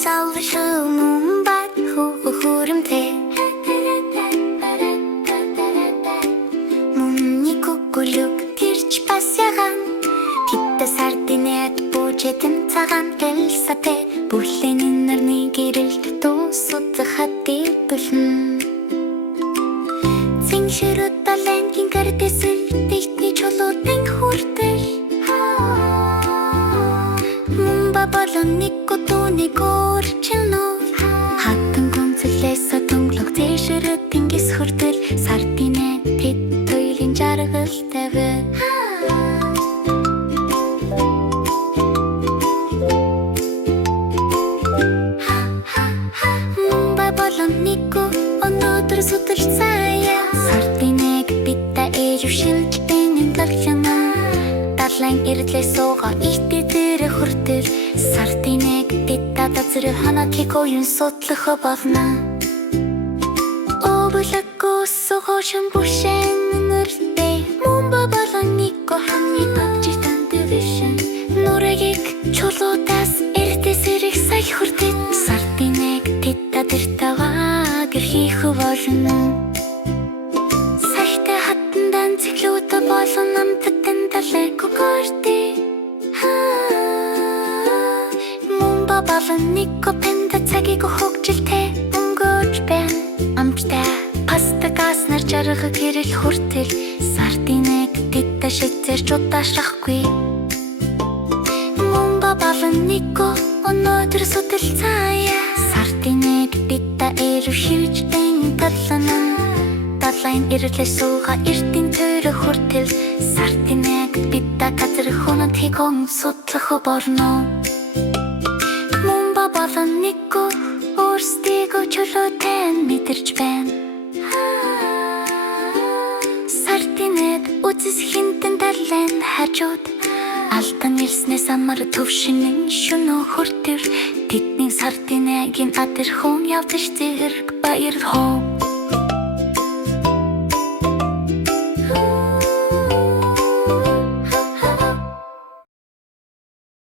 залшгүй мөн бат хөөрөмтэй Мөнний кукулук тэрч бас ягаан Титта сардинет бүжэтэм цагаан элсатэй Бүлэний нарны гэрэл дуусуудахад дивбэлэн Цэншэрүүд талэнгийн гэрдэсэл Дихтний чулуутын хүртэл Мумба болон нико түүнийг өөрчилнө Хатан гүнзэлээс төнглөг зэшэрët тэнгис хүртэл Сардинэ тэд туйлын жаргал тавь Мумба болон нико өнөөдөр судалж цаая Сардинэг бидта ээжвшилж бэнэн лаглана Далайн ирлээ суугаа ихтэй тэр хүртэл Сардинэг бидта дазры ханатыг оюун судлах болно Облагос сохошин бушэн нэртэй Мумба болон нико хамны тавжитан дивишэн Нүрэгик чулуудаас эрдэс эрэх сая хүртэл Сардинэг бидта дэртагаа гэрхийх болно Сайтай хатандан циклүүта болон амттан талайг өгөртэй Мумба болон нико пенда цагийг хөгжилтэй өнгөрч байна Амттай паста гаснаар жаргах гэрэл хүртэл Сардинэг бидта шийдсэрч удаашрахгүй Мумба болон нико өнөөдөр судал цаая Сардинэг бидта эрвшилж бэн талана Далайн ирлээ суугаа эртний тойр хүртэл Сардинэг бидта газар хонотыг судлах борно Мумба болон нико өөрсдийгөө чөлөөтэй мэдэрч байна Сардинэг үзэс хинтэн далайн хажууд Алдан ирснээс амар төвшинэн шөнө хүртэл Тэдний Сардинэгийн адэр хүн явдаж зэрэг баяр хоо